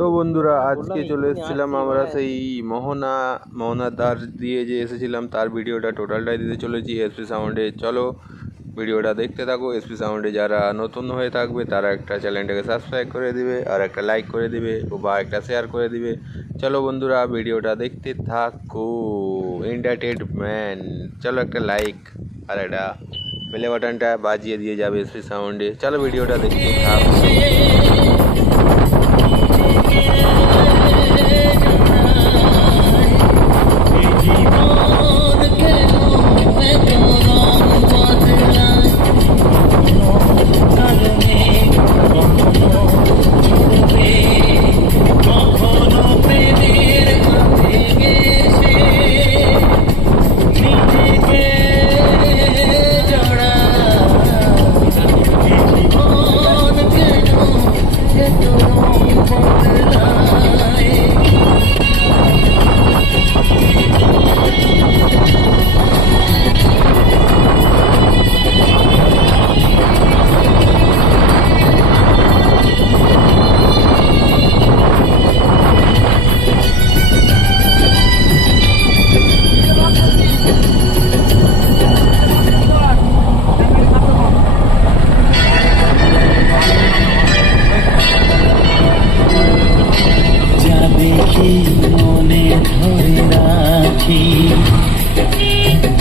তো বন্ধুরা আজকে চলে আসিলাম আমার মানে সেই মোহনা মোহনা দার지에 এসেছিলাম তার ভিডিওটা টোটালটাই দিতে চলেছি এসপি সাউন্ডে চলো ভিডিওটা দেখতে থাকো এসপি সাউন্ডে যারা নতুন হয়ে থাকবে তারা একটা চ্যানেলটাকে সাবস্ক্রাইব করে দিবে আর একটা লাইক করে দিবে ওবা একটা শেয়ার করে দিবে চলো বন্ধুরা ভিডিওটা দেখতে থাকো ইন্ডিয়া টেড ম্যান চলো একটা লাইক আর এটা প্লে বাটনটা বাজিয়ে দিয়ে যাবে এসপি সাউন্ডে চলো ভিডিওটা দেখতে থাকো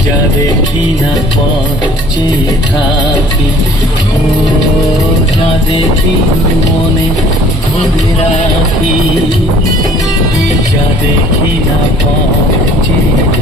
যাবে কিনা পথ চেয়ে থাকি ও যা দেখি মনে ধরে রাখি যা দেখি না পথ চেয়ে